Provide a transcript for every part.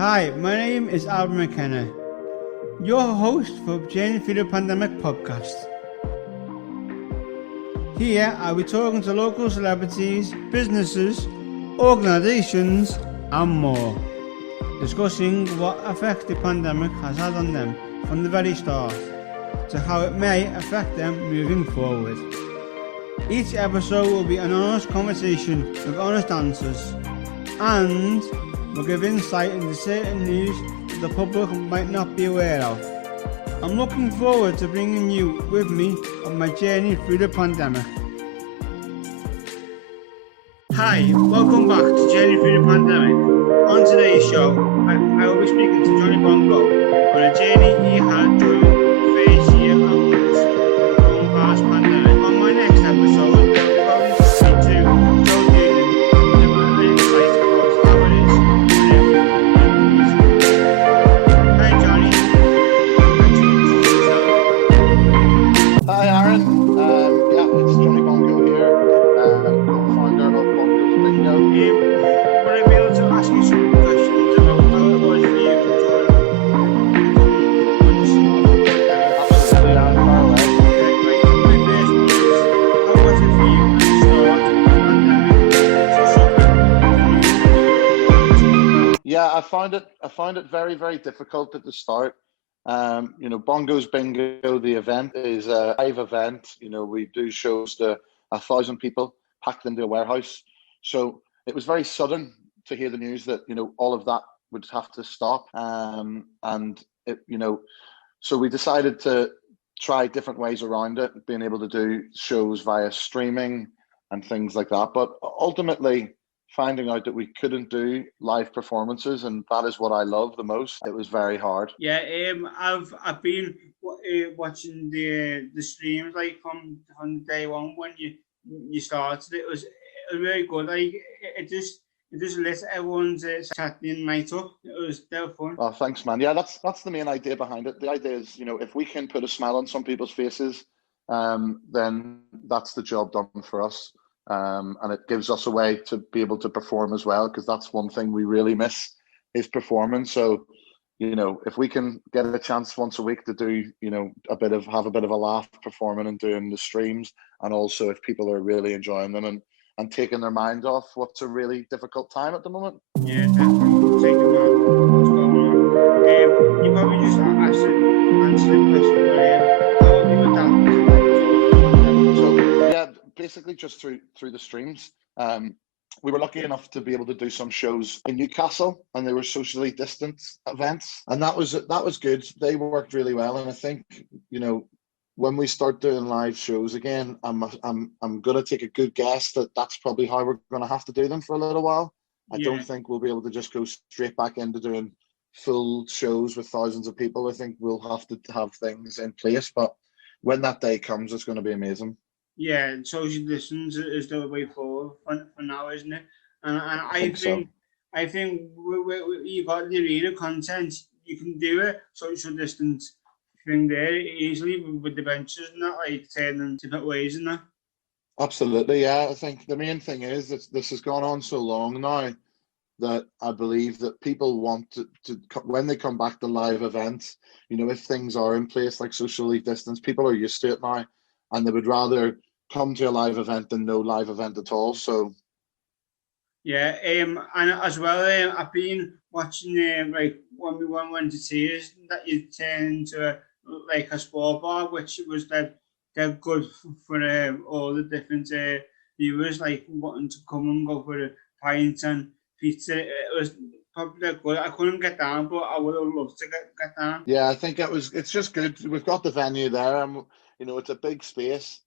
Hi, my name is Albert McKenna, your host for Journey Through the Pandemic podcast. Here I'll be talking to local celebrities, businesses, organisations and more, discussing what effect the pandemic has had on them from the very start to how it may affect them moving forward. Each episode will be an honest conversation with honest answers, and we'll give insight into certain news that the public might not be aware of. I'm looking forward to bringing you with me on my journey through the pandemic. Hi, welcome back to Journey Through the Pandemic. On today's show, I will be speaking to Johnny Bongo on a journey he had during the first year onwards of the coronavirus pandemic. On my next episode, I'll be going to speak to Joe Newton and about an insight about how it is to live in peace. Hi Johnny. Hi Aaron, it's Johnny Bongo here, co-founder of Bongo's Bingo. Would I be able to ask you some questions about how it was for you during Absolutely, Aaron, far away. My first one is, how was it for you at the start of the pandemic? Yeah, I found it very, very difficult at the start. Bongo's Bingo, the event is a live event. We do shows to 1,000 people packed into a warehouse. So it was very sudden to hear the news that, all of that would have to stop. So we decided to try different ways around it, being able to do shows via streaming and things like that. But ultimately, finding out that we couldn't do live performances, and that is what I love the most, it was very hard. Yeah, I've been watching the streams like from day one when you started. It was really good. Like it just lit everyone's Saturday night up. It was still fun. Oh, thanks, man. Yeah, that's the main idea behind it. The idea is, if we can put a smile on some people's faces, then that's the job done for us. And it gives us a way to be able to perform as well, because that's one thing we really miss is performance. So, if we can get a chance once a week to do, have a bit of a laugh performing and doing the streams, and also if people are really enjoying them and taking their mind off what's a really difficult time at the moment. Yeah, definitely. Taking on what's going on. You probably just answered the question, but how have you adapted? So yeah, basically just through the streams. We were lucky enough to be able to do some shows in Newcastle, and they were socially distanced events, and that was good. They worked really well, and I think when we start doing live shows again, I'm gonna take a good guess that that's probably how we're gonna have to do them for a little while. I don't think we'll be able to just go straight back into doing full shows with thousands of people. I think we'll have to have things in place, but when that day comes, it's going to be amazing. Yeah, social distance is the way forward for now, isn't it? And I think you got the arena content, you can do a social distance thing there easily with the benches and that, like turning different ways and that. Absolutely, yeah. I think the main thing is that this has gone on so long now that I believe that people want to when they come back to live events, if things are in place like socially distanced, people are used to it now, and they would rather come to a live event than no live event at all. So yeah, and as well, I've been watching like when we went to tears that you turn into like a sport bar, which was they're good for all the different viewers like wanting to come and go for the pints and pizza. It was probably good. I couldn't get down, but I would have loved to get down. yeah, I think it's just good. We've got the venue there, and it's a big space.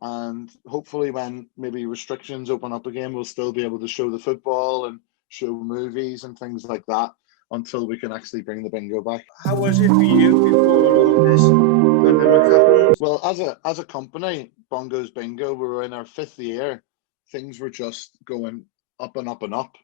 And hopefully when maybe restrictions open up again, we'll still be able to show the football and show movies and things like that until we can actually bring the bingo back. How was it for you before all this pandemic happened? Well, as a company, Bongo's Bingo, we were in our 5th year. Things were just going up and up and up.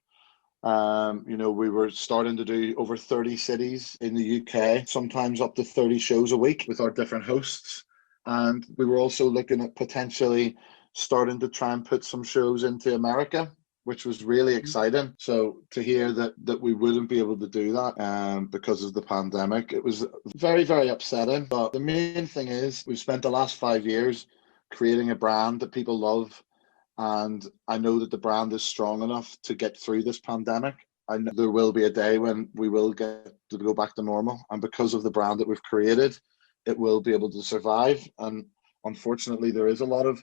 We were starting to do over 30 cities in the UK, sometimes up to 30 shows a week with our different hosts. And we were also looking at potentially starting to try and put some shows into America. which was really exciting. So to hear that we wouldn't be able to do that because of the pandemic, it was very, very upsetting. But the main thing is we've spent the last 5 years creating a brand that people love, and I know that the brand is strong enough to get through this pandemic. I know there will be a day when we will get to go back to normal, and because of the brand that we've created, it will be able to survive. And unfortunately, there is a lot of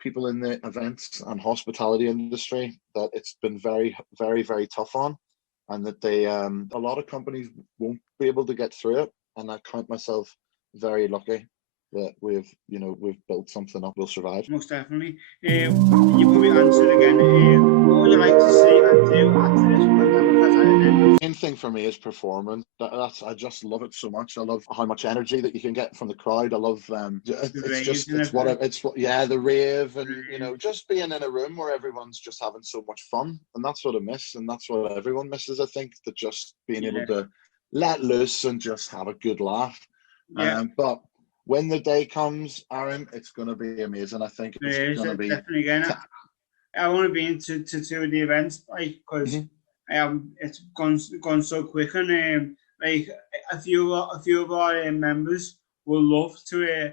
people in the events and hospitality industry that it's been very, very, very tough on, and that they a lot of companies won't be able to get through it. And I count myself very lucky that we've built something up, we'll survive. Most definitely. You probably answered again. What would you like to see and do after this pandemic has ended? Main thing for me is performance. I just love it so much. I love how much energy that you can get from the crowd. I love yeah, the rave, and just being in a room where everyone's just having so much fun, and that's what I miss, and that's what everyone misses. I think that just being able to let loose and just have a good laugh. But when the day comes, Aaron, it's going to be amazing. I think it's going to be definitely again. I want to be into two of the events, like, because it's gone so quick, and like a few of our members will love to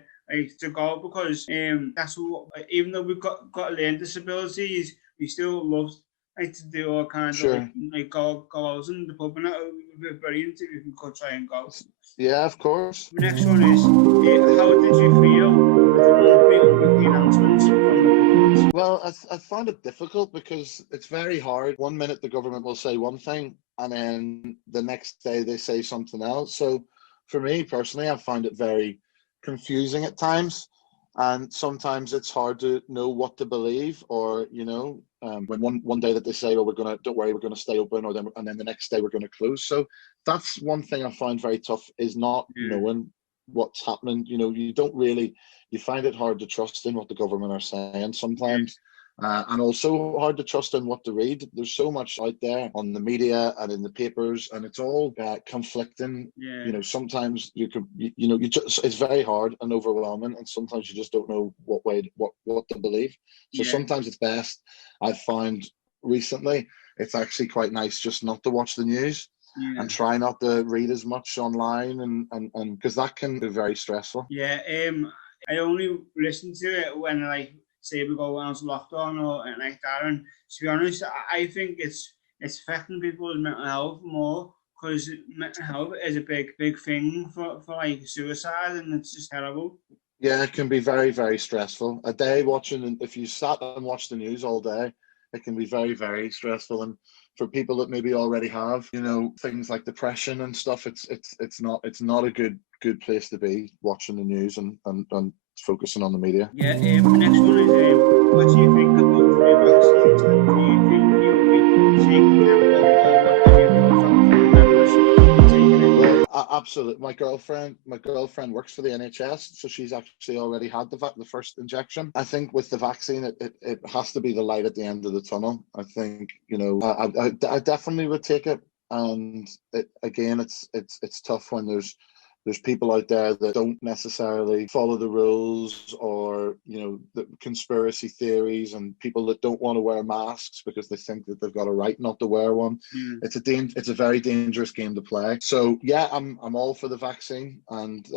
to go, because that's what, even though we've got learning disabilities, we still love to do all kinds of go out in the pub, and that would be brilliant if you could try and go. Yeah, of course. The next one is, how did you feel with the monthly announcements from the government? Well, I find it difficult because it's very hard. One minute the government will say one thing, and then the next day they say something else. So for me personally, I find it very confusing at times. And sometimes it's hard to know what to believe, or when one day that they say, "Oh, don't worry, we're gonna stay open," and then the next day we're gonna close. So that's one thing I find very tough, is not knowing what's happening. You find it hard to trust in what the government are saying sometimes. And also hard to trust in what to read. There's so much out there on the media and in the papers, and it's all conflicting. Sometimes it's very hard and overwhelming, and sometimes you just don't know what to believe. So sometimes it's best, I've found recently, it's actually quite nice just not to watch the news. And try not to read as much online, and because that can be very stressful. I only listen to it when say we go on to lockdown or like that, and to be honest, I think it's affecting people's mental health more, because mental health is a big thing for like suicide, and it's just terrible. Yeah, it can be very, very stressful. A day if you sat and watched the news all day, it can be very, very stressful. And for people that maybe already have, things like depression and stuff, it's not a good place to be, watching the news and focusing on the media. The next one is, what do you think about the vaccines, and do you think you will be taking them, or what do you think from members? Well, absolutely. My girlfriend works for the NHS, so she's actually already had the first injection. I think with the vaccine, it has to be the light at the end of the tunnel. I think I definitely would take it, and it's tough when there's people out there that don't necessarily follow the rules, or the conspiracy theories, and people that don't want to wear masks because they think that they've got a right not to wear one. It's a very dangerous game to play. So yeah, I'm all for the vaccine, and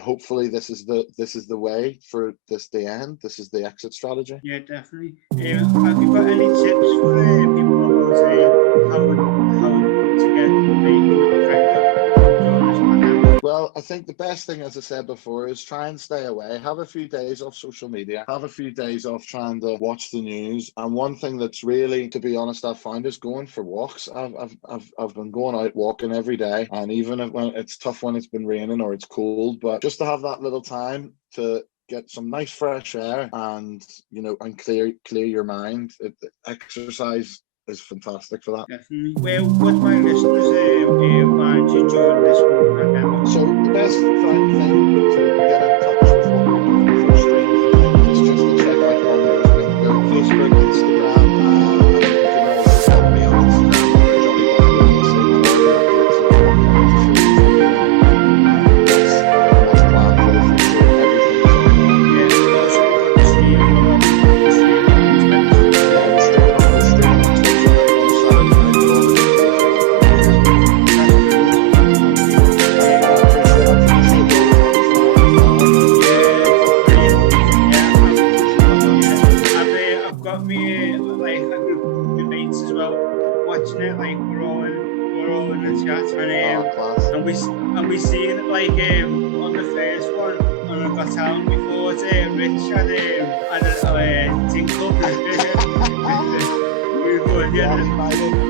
hopefully this is the way for this to end. This is the exit strategy. Yeah, definitely. Have you got any tips for people who say how to get effective? Well, I think the best thing, as I said before, is try and stay away. Have a few days off social media. Have a few days off trying to watch the news. And one thing that's really, to be honest, I've found is going for walks. I've been going out walking every day, and even when it's tough, when it's been raining or it's cold, but just to have that little time to get some nice fresh air, and clear your mind. Exercise is fantastic for that. Definitely. Well, what my listeners want to join this pandemic? So the best thing to get in touch with what we're doing for streams is just to check out on Facebook, Instagram, and you can also follow me on Instagram, Johnny Bongo. watching it, like we're all in the chat, class. and we seen it like on the first one on the Got Talent before Rich had a thing called we were good, Yeah, yeah.